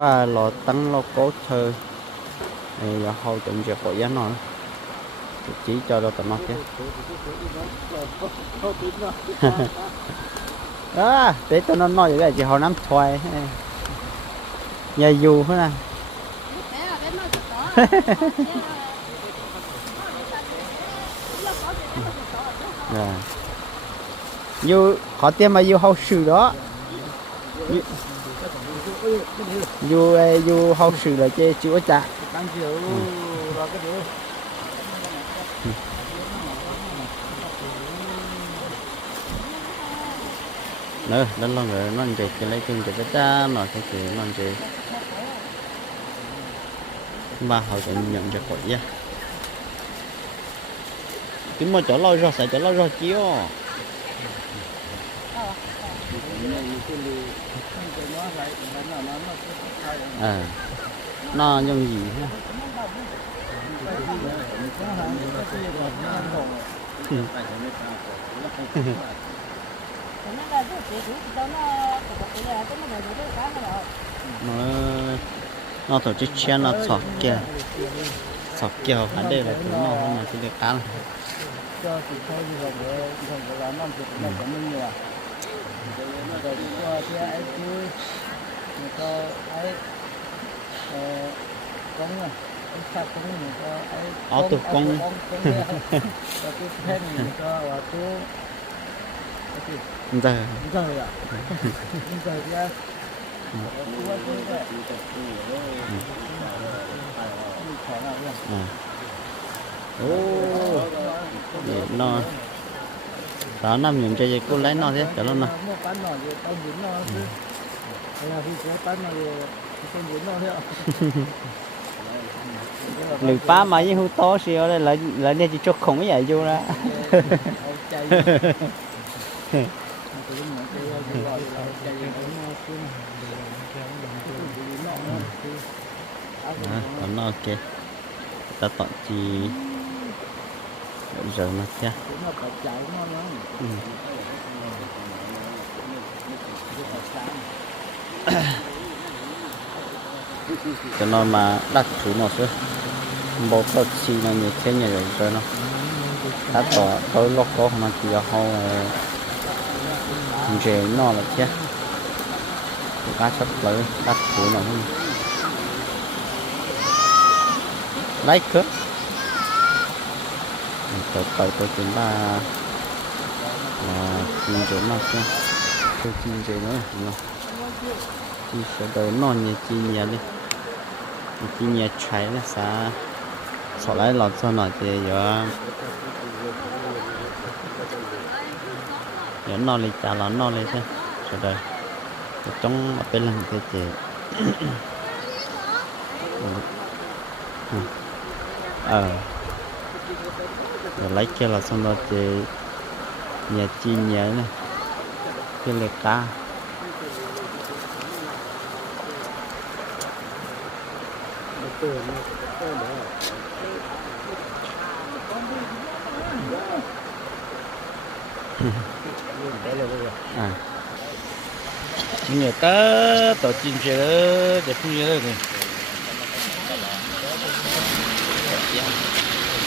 và lo tăng lo cố thơ. Này là hậu chuẩn việc của giá nó chỉ cho đâu tầm mắt chứ. À để tôi nó nói vậy chỉ họ nắm thoại nhà dù thế này rồi. Dù họ tiêm mà dù hậu sự đó dù dù hậu sự là chơi chữa chả nữa đến lần rồi nó chơi cái lấy chân cái cha nó cái gì nó chơi ba họ sẽ nhận được khỏi ya cái mà chỗ lo rồi sẽ chỗ lo rồi chiếu à nó nhưng gì ha nó nó tổ chức chen nó sọt kia sọt kia phải đây là tụi nó không mà cá là cho thì ăn. thì nhiều rồi cho thì ai cứ người ta ai con à anh sắp con người ta ai Ở tụi con. rồi cái thêm người ta và tôi giờ rồi à rồi ra à ô để nó đó nằm những chơi cô lấy nó thế nó thế ạ lười ba mà như hú to xíu đây là là đây chỉ cho khổng cái vậy vô ra. À, nó ok. Ta tận chi giờ mặt thế. Ừ. cho nó mà đặt thủ nó chứ. Bộ tao chi nó như thế nhỉ vậy rồi nó. Đã tỏ tới lúc có mà chỉ là họ dễ ờ, nó là chứ cá sắp lấy, đặt thủ nó. Không lấy cướp tới tới tới chúng ta là chín chỗ mà kia. Tôi chín chỗ nữa nó chỉ sẽ tới non nhà chi nhà đi. Chi nhà trái là xa sau lại lọt sau nọ thì giờ giờ nọ lên trả là nọ lên thế rồi đây trong ở bên làm cái chị ừ. ừ. ờ rồi lấy kia là xong rồi, thì nhà chi nhớ này. Cái lệ cá. À. Nhà cá tổ chim chơi để phun nhớ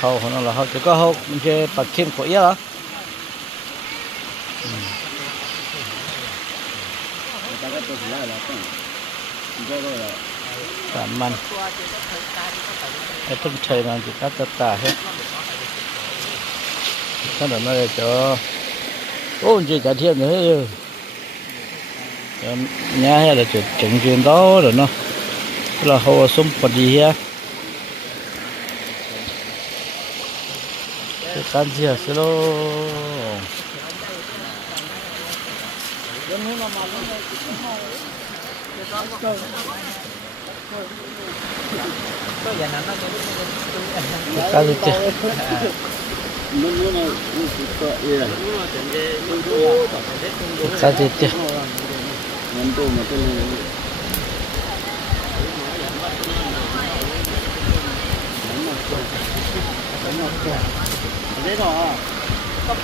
hậu nó là hậu chỉ có hậu mình chơi bạc kim của yếu đó tạm man cái trong trời mà chỉ cá tất cả hết cái đó nó để cho ô chỉ cả thiên nữa nhà hay là chỗ trồng chuyện đó rồi nó là hồ sum phần gì ha cái can gì à xin lỗi Hãy subscribe cho kênh Ghiền Mì Gõ Ờ,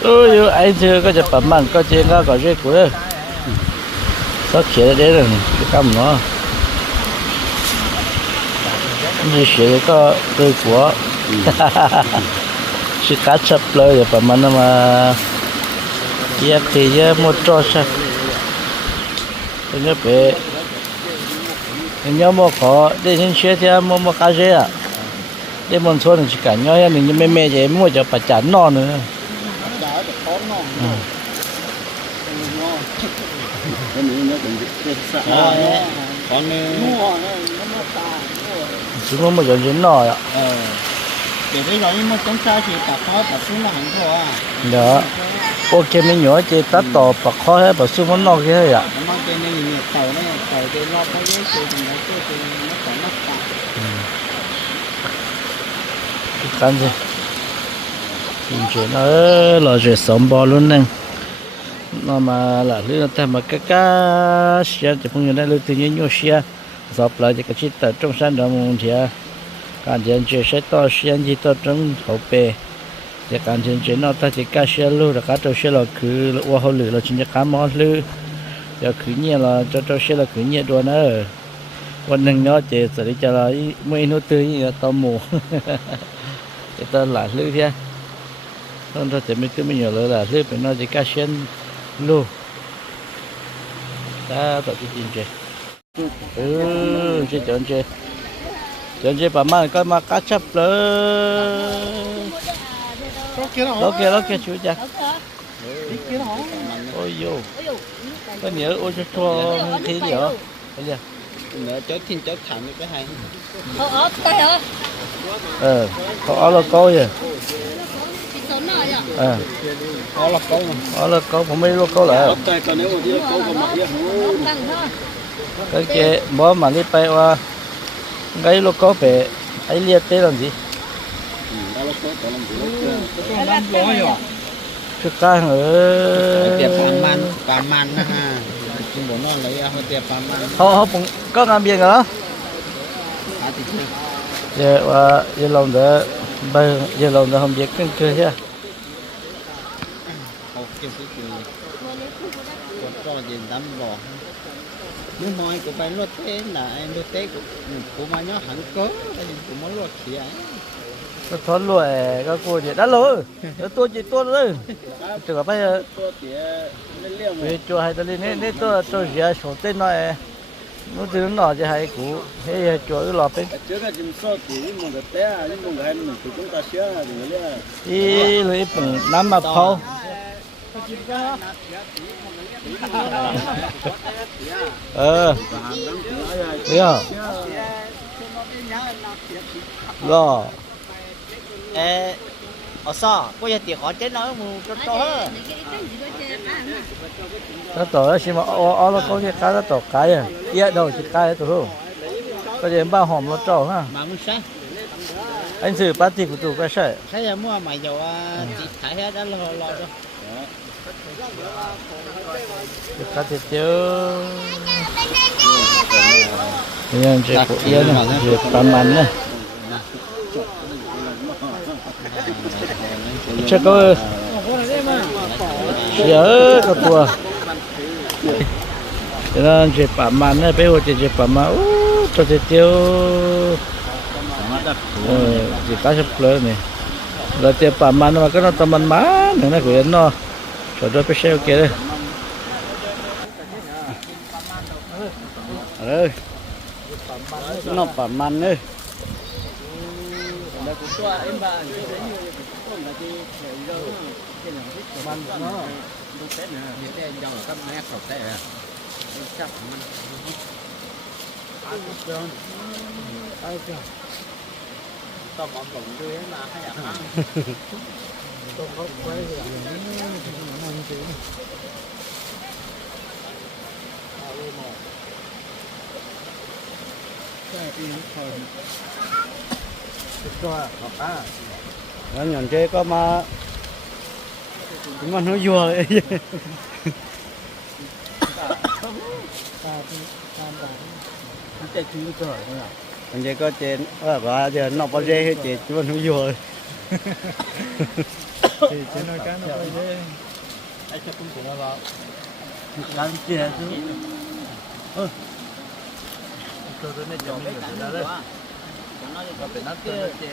ơ yo ai chưa có chụp bấm bằng có chuyện có có chuyện của. Sao kia đấy rồi cái cam nó như sẽ có tươi của. Ừ. Chỉ cá chấp lời để bấm bằng mà. Giáp thì giáp một trò anh nhớ bé anh nhớ mua khó để những chuyện thì mua mua cái gì à. เด้มันชนชิกันย่อยหนึ่งยังไม่แม่ใจมั่วจะประจานนอนเนอะจ๋าแต่ท้องนอนก็มีเนื้อถึงเป็นสะอาดตอนนี้มั่วเลยมันมาตายถึงว่ามันจะเย็นหน่อยอะเดี๋ยวได้ร้อยมันต้องใช้ฉีดตัดข้อตัดซุ้มหลังเขาอะเดี๋ยวโอเคไม่หยอเจตัดต่อปักข้อให้ปัดซุ้มมันนอกแค่ไหนอะมันเป็นในเน่ยเต่าเน่ยเต่าเป็นรอบไม่ได้เจอถึงแล้วเจอเป็นนักเต่า อยี่ตอหมู จะตอหลาลือเพียตอนเราจะไม่ขึ้นไม่เหนียวเลยหลาลือเป็นนอจะก้าเชียนลูกตาต่อที่จริงเจเออเจจอนเจจอนเจประมาณก็มากั cái tên là lưới thế nên ra thì mình cứ mình nhớ lỡ là lưới mình nói chỉ cá sen lu ta tập cái chuyện chơi ừ chơi chơi chơi chơi chơi bà má coi mà cá chép lỡ đó kia đó kia chú cha ôi vô có nhớ ôi cho cho thế gì hả? Bây giờ เนื้อเจ้าทิ้งเจ้าถังไม่ไปให้เขาเอาไปเหรอเออเขา câu gì ที่สนหน่อยอะ ờ เอาหลักกล้อง ó là câu không biết là câu เอา là แต่ตอนนี้วันที่เขาก็มาเยี่ยม ตั้งเท่า cái kia bó mà đi bay qua cái là câu phải ấy liệt tế làm gì เอาหลักกล้องตอนนั้นดูร้อเอะ cứ ca เตรียมปาน hở มันปานมันนะฮะ chúng bộ nó lấy ao tiệp phàm man họ họ cũng có làm việc đó giờ và giờ lòng đó bây giờ lòng đó không biết cái cơ chứ học kêu cái gì? Còn cho gì đâm bỏ. Nhưng mọi của phải luật thế là em luật thế của của mà nhớ hẳn có cái gì của mỗi luật thì ấy nó thoát lùi các cô gì đã lỗi. Nó tôi chỉ tôi thôi từ cái bây giờ tôi thì lên liều mà về cho hai tao lên nè nè tôi tôi chỉ số tên nói nó từ nó chỉ hai cú thế cho cái lọ bên trước là chúng so thì những mong cái té những mong cái mình thì chúng ta xưa là đừng có đi lấy bụng nắm mà phao ờ. Thấy không? Rồi ê ở sao có giờ tiền họ chế nói mù cho cho hết nó tổ chỉ mà ở ở nó có cái cá nó tổ cái à. Iya đâu chỉ cái tổ luôn có giờ ba hòm nó cho ha. Anh sử ba tỷ của tụi cái sợi. Thấy là mua mày dầu à, chỉ thấy hết đó lo lo đó cá thịt chứ. Yên chế yên chế tắm mặn này. Chị bán mắn này Chắc có Nhớ có tua. Cho nên chị bán mắn này, bây giờ chị chị bán mắn Ú, cho chị tiêu Ờ, chị cá sắp lớn này Rồi chị bán mắn mà cái nó tầm mắn mắn Này của yên nó Cho đôi cái xe kia đây ơi nó bả mặn ơi là của tôi em bà anh thấy nhiều không là cái đâu cái nào biết của nó nó sẽ nè hiện tại dầu tâm mét rồi thế à chắc mình ăn được ăn được tao mong bụng mà hay ăn tôi không quay lại ăn แล้วหย่าเจก็มามันหัวยัวเลยเจชื้นเกิดเนี่ยมันเจก็เจนเออว่าเจนอกประเทศเจมันหัวยัวเลยเจนอกันนอกประเทศไอ้เจ้ตุ้งผมว่าร้านเจชื้นเออตัวตัวนี้จะไม่เหลือแล้วเยก็เป็นนักเตะ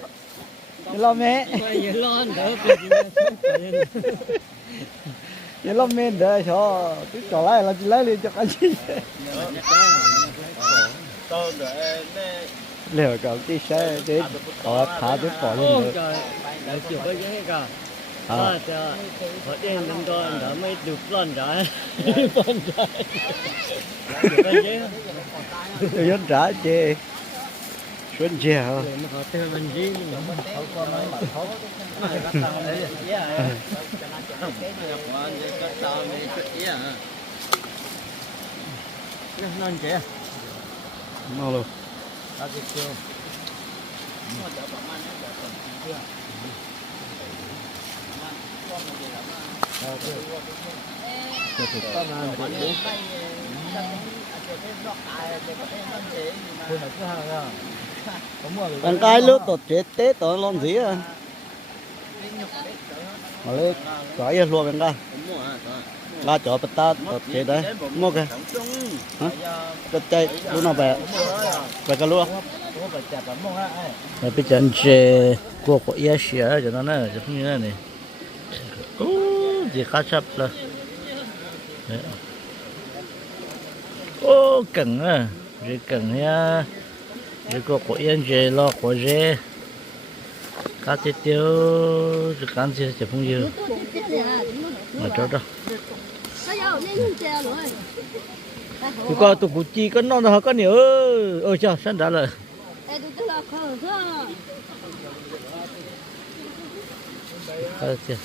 lo đỡ Giờ lo mẹ đợi cho Cứ trò lại là chỉ lấy liền cho cái gì Liệu cậu chỉ sẽ đến Có thả đứa bỏ lên Ôi được trời Đợi chiều có giấy cả À. À, trời Họ đen lên đó đỡ mới được lon rồi Lon rồi Chiều có giấy Tôi dân trả chê Xuân chè hả Rồi mà họ theo mình riêng Họ có nói mà khó non trẻ Mau luôn Thằng cái lướt tột chết tế tớ lon gì à Mà lướt Có gì luôn bên đây La chỗ bật ta tột chết đấy Mua kìa Hả? Cái chạy lúc nào về Về cái luôn Rồi bây giờ chơi qua qua ia xỉa cho nó nè cho không như thế này ô gì khá chấp là Đấy. Ô cần à rồi cần nha rồi có qua yên rồi lo qua dê. Cá chết tiêu rồi cá chết cho phong như mà cho đó. Thì coi tụi cụ chi có non đó có nhiều ơi chào sẵn đã rồi Ờ, chưa?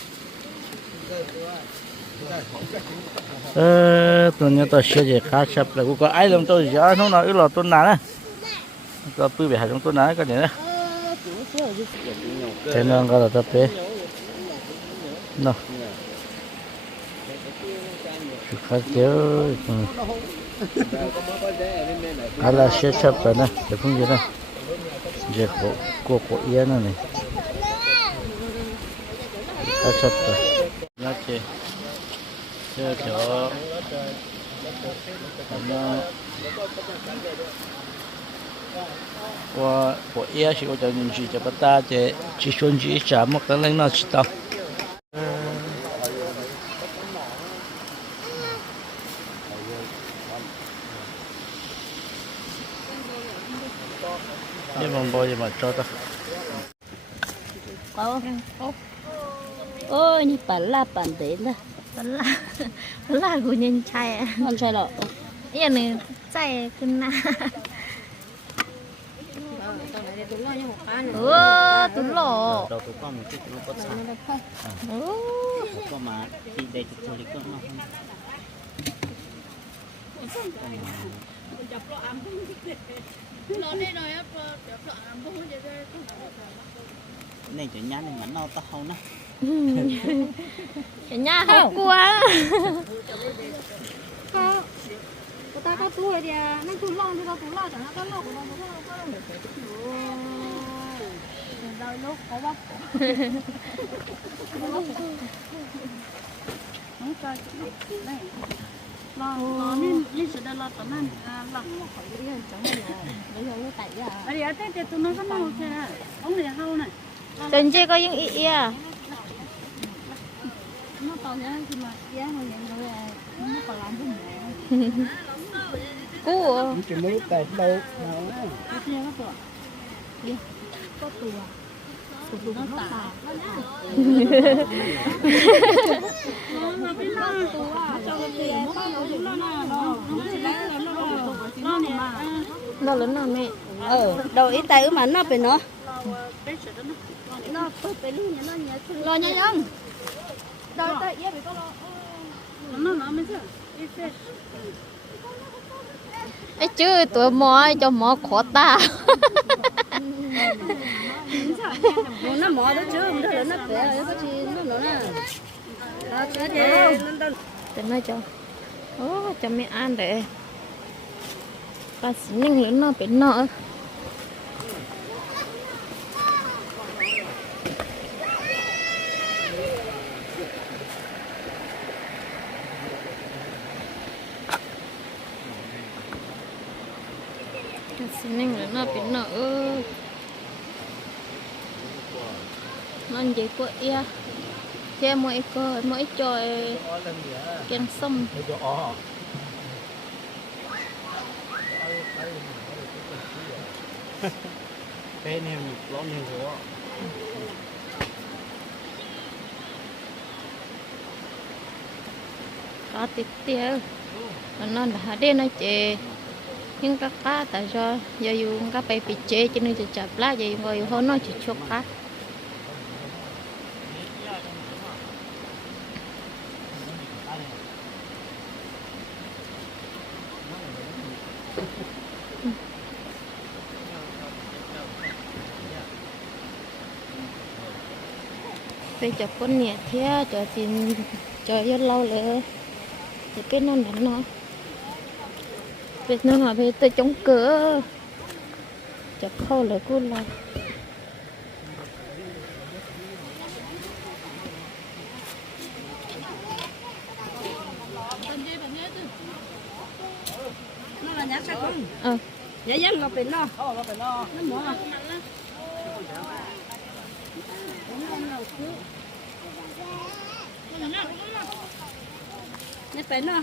Ờ, tôi nhớ tôi sẽ về khá sắp là cũng có ai làm tôi giờ không nói là tôi nản á. Có bự bị hại trong tôi nản cái này nè thế nên có là tập thế nó khá kéo à là sẽ sắp rồi nè. Để không gì nè. Giờ cổ cô cổ yên này khá sắp rồi. Nó chơi chưa chỗ nó qua qua ia chỉ có cho những gì cho bắt ta thì chỉ xuân chỉ trả một cái lên nó chỉ tao. Nhưng mà bao giờ mà cho tao. Ôi như bản la 몰라 몰라 군인 차에 안 차려 얘는 차에 끝나 어 눌러 너 그거 뭐지 그거 꺼서 어 그거 막 기대 주소리 꺼놔 잡로 안 보는데 너네 너야 잡로 안 보는데 내 전야는 만나왔다 하오나 Cả nhà hậu quá Cô ta có túi thì à, nó túi lon thì nó túi lon chẳng hạn có lon của nó túi lon. Có lon Rồi lúc có bóc Không cho chị Đây lo lo nên nên sẽ lo tấm ăn lo không khỏi đi ăn chẳng này bây giờ nó tẩy à bây giờ tết thì tụi nó rất mau thế này ông này hao này. Tuần chơi có những ý à? To nhá thì mà giá nó nhận rồi nó còn làm cái gì 姑，Chỉ mới tại đâu cái kia có tuổi đi có tuổi nó biết lo cho cái tiền nó nó nó nó nó nó nè nó lớn nào mẹ ờ đầu ít tay mà nó phải nó nó phải nó nhớ lo nhớ nhớ đầu tay ít bị có lo nó nó mới chứ ấy chứ tuổi mò cho mò khó ta. Nó mỏ đó chứ không đó nó phải có chi nó nó nè nó cái gì nó để nó cho. Ô cho mẹ ăn để. Bà xin lớn nó bị nợ bà xin ninh lớn nó bị nợ nó vậy của ia thế mỗi cơ mỗi trò kiêng sông. Cái nem lỗ nem của có tiết tiêu nó đã đến nó chế nhưng các cá tại do giờ dùng các bài bị chế cho nên chỉ chập lá vậy ngồi hôn nó chỉ chụp cá bây giờ con nhẹ thế, cho xin cho rất lâu nữa thì cái nó nặng nó bây nó là về tôi chống cửa chập khâu lại cô là nó là nhát sao không ờ nhá dân ngọc bình nó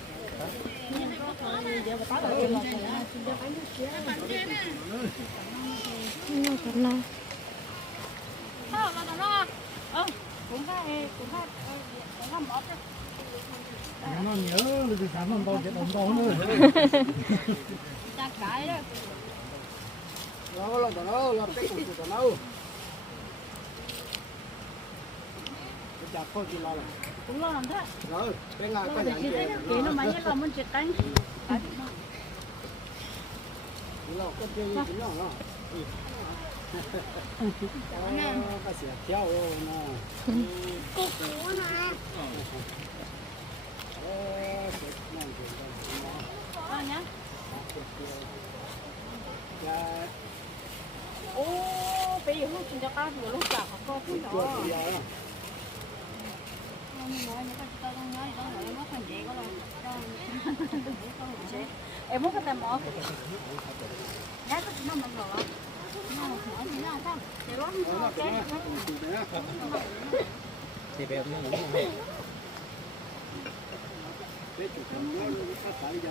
nó nhớ được sản phẩm bao nhiêu đồng bao nữa đó là đó là cái cục của nó chặt coi gì lo cũng lo làm thế rồi cái là lo cái để chia thế kỹ nó mà nhớ lo muốn chết cánh lo cái gì cũng lo nó cái gì theo nó lo nhá Dạ, ô bây giờ lúc chúng ta cá vừa lúc chả có thứ chuột đó em muốn cái tay mỏ giá cái nó mình rồi thì thì nó cái ngủ không cái chủ cầm nó nó phải giờ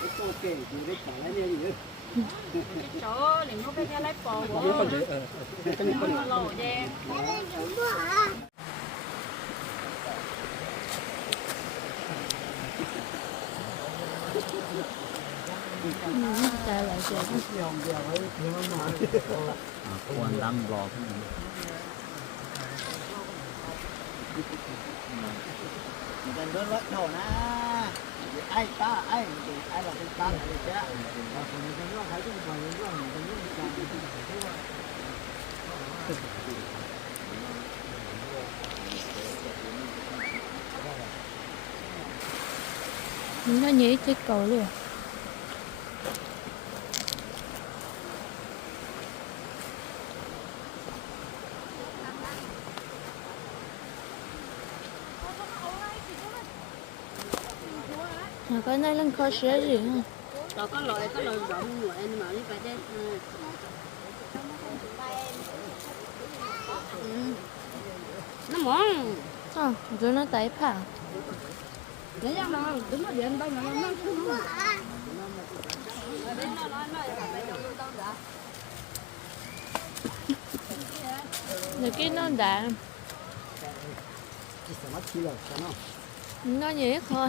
cái con kề thì cái phải lấy như vậy chỗ liền nó cái lấy bò nó còn quan tâm lò Đừng có lót na ai ta ai ai là cái ta này chứ nó nhảy trên cầu luôn. Cái này lên khó xé gì không đó có loại có loại rộng của em mà đi phải đấy nó mỏng Ờ, rồi nó tẩy phả. nếu như nó đúng là điện bay mà nó nó nó Rồi cái nó đã nó nhẹ thôi.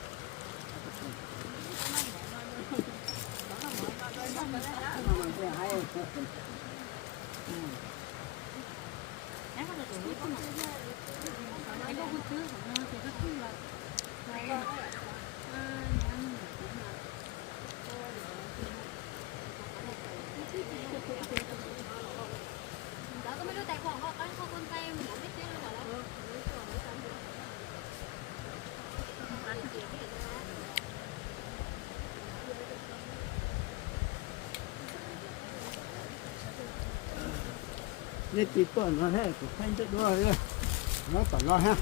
嗯。 거 bên nào con hả nó không có cái đó nha Nên chỉ tuần nó thế, cũng thanh chất đua đấy. Nó còn lo ha.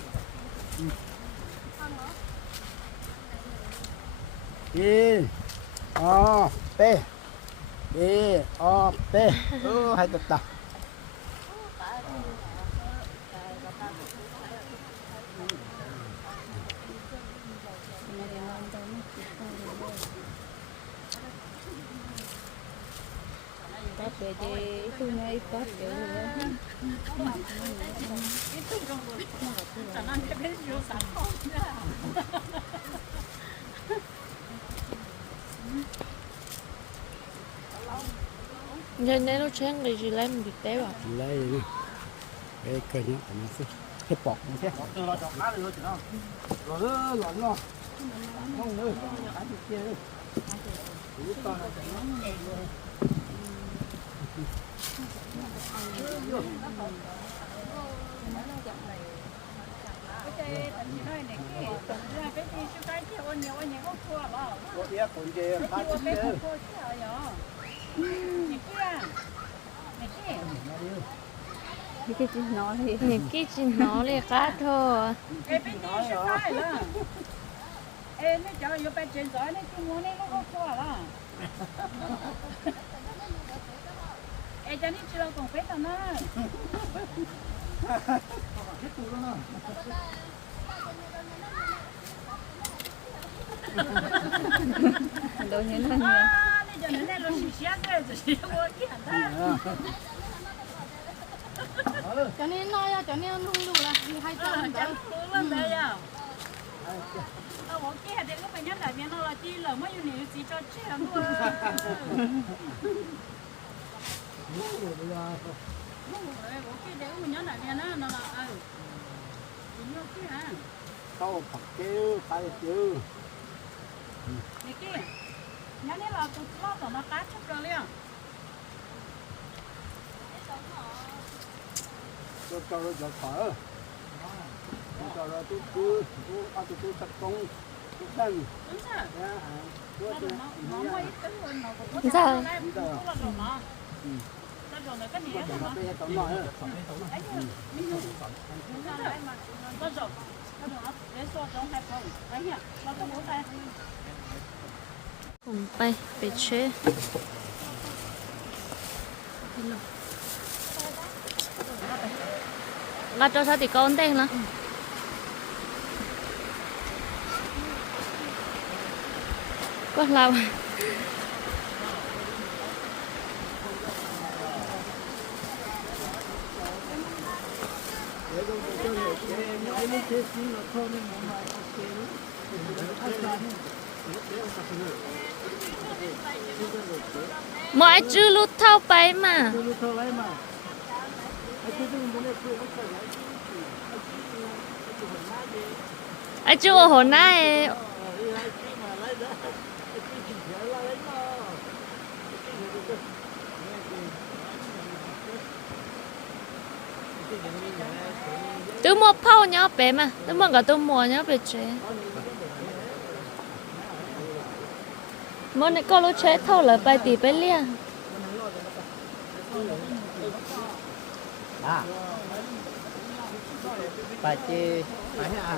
đi. O p. Đi o p. Ừ hay tập tập Có về thì tôi ngay có kiểu Nên nếu nó chén thì chỉ lấy một việc tế vào. lấy đi cái cây nó nó sẽ cái bọc nó sẽ rồi đó loạn lo không nữa cái kia nữa có đĩa còn gì ba chiếc nữa cái gì nói thì Những cái gì nó liền cá thôi. Ê, bên đi sư cái là. Ê, nó cho vô bên trên giỏi, nó chung muốn nó có qua là. Ê, cho nên chưa còn phết tao nó. đâu như nó À, nó cho nên nó là xì xì cái rồi, xì vô cái hẳn ta. cho nên nói cho nên lung lung là hay Ờ, chẳng luôn lên đây à. Ờ, bỏ kia thì có phải nhắc lại viên nó là chi là mấy người chỉ cho chi luôn. Ê, bỏ kia để có nhắc lại viên nó, nó là, ừ. Chỉ vô câu phật kêu tay kêu Này kia. Nhớ này là tụt lót rồi nó cá chút rồi liền. cho cho nó giọt thở cho nó tu tu tu ăn tu tu tập công tu thân Đúng rồi mà. Nó rồi là cái gì tu đó mà. bây giờ tao bay về chứ, mình cho sao thì con Nó rồi. Nó lao Mọi chữ lút thao bay mà. Chữ lút thao chú ở hồ nai tôi mua phao nhá bé mà tôi mua cả tôi mua nhá bé chế mua này có lối chế thâu là bài tỷ bé lia à bà chị phải à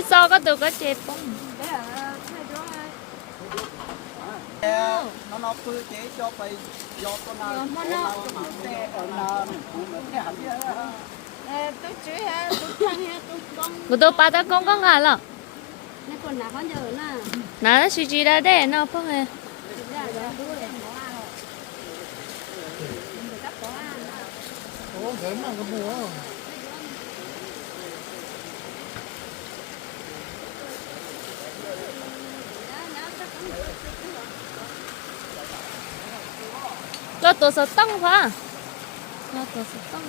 ấy so có từ có chế bông nó nó cứ chế cho phải do con nào con nào để ở nào cũng cái hẳn tôi ha tôi thằng ha tôi con của tôi ba ta con con ngà lọ nó còn là con giờ nà nó suy chỉ ra đây nó phong hề. Ra rồi. Tôi để bỏ ăn rồi cắt bỏ ăn lo tổ sợ tông phá lo tổ sợ tông